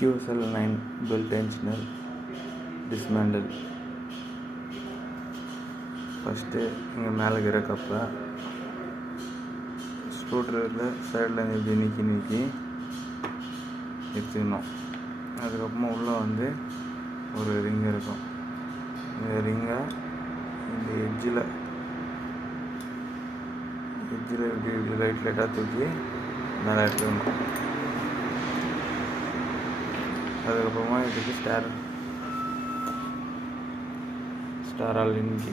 QSL9 dual tensioner dismantle. First இங்கே மேலே இருக்கிற கப்பை ஸ்க்ரூ ட்ரைவரில் சைடில் இப்படி நீக்கி எடுத்துக்கணும். அதுக்கப்புறமா உள்ளே வந்து ஒரு ரிங் இருக்கும். இந்த ரிங்கை இந்த எட்ஜில் இப்படி லைட்டாக தூக்கி மேலே எடுத்துக்கணும். அதுக்கப்புறமா இதுக்கு ஸ்டாரால் லிங்கி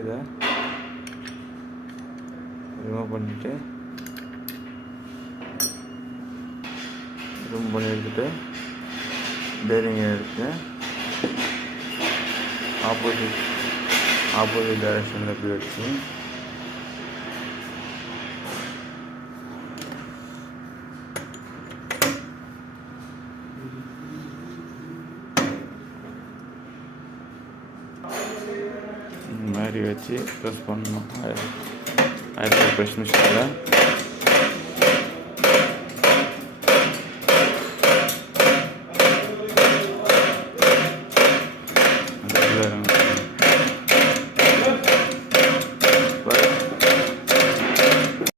இதை ரிமூவ் பண்ணிவிட்டு எடுத்துகிட்டு பேரிங்கை எடுத்து ஆப்போசிட் டைரக்ஷனில் போய் வச்சு இந்த மாதிரி வச்சு ப்ரெஸ் பண்ணணும். ஆயிரத்தி ப்ரெஸ் மிஷினில்